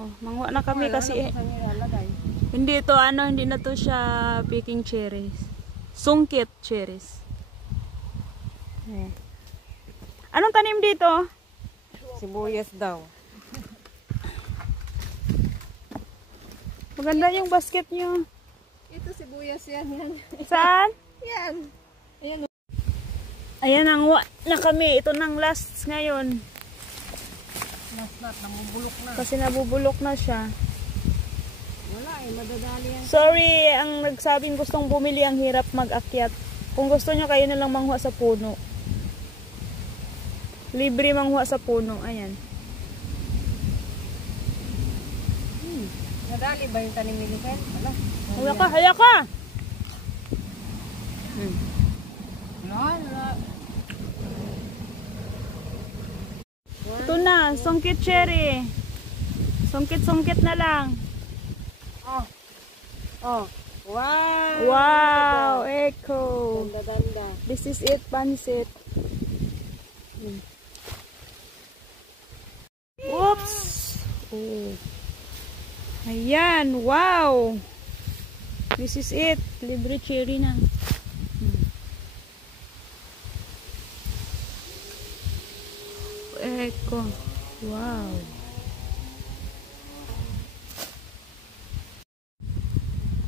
Oh, manguha na kami kasi hindi ito hindi na to siya picking cherries. Sungkit cherries. Anong tanim dito? Sibuyas daw. Maganda yung basket nyo. Ito sibuyas yan. Saan? Yan. Ayan. Ayan, nanguha na kami. Ito nang last ngayon. Last, nabubulok na. Kasi nabubulok na siya. Wala madadali yan. Sorry, ang nagsabing gustong bumili ang hirap mag-akyat. Kung gusto nyo, kayo na lang manghuha sa puno. Libre manghuha sa puno. Ayan. Nadali ba yung tanim ni Liken? Wala. Haya ka, haya ka! Wala. Ito na, sungkit cherry. Sungkit-sungkit na lang. Oh. Wow. Wow, echo. Ganda. This is it, pansit. Oops. Oh. Ayan, wow. This is it. Libre cherry na. Echo. Wow.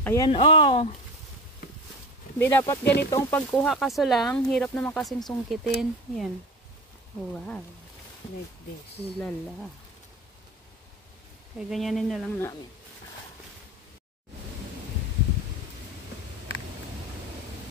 Ayan oh. Hindi dapat ganito ang pagkuha kaso lang hirap naman kasing sungkitin. Ayan. Wow. Like this. Lala. Kaya ganyanin na lang namin.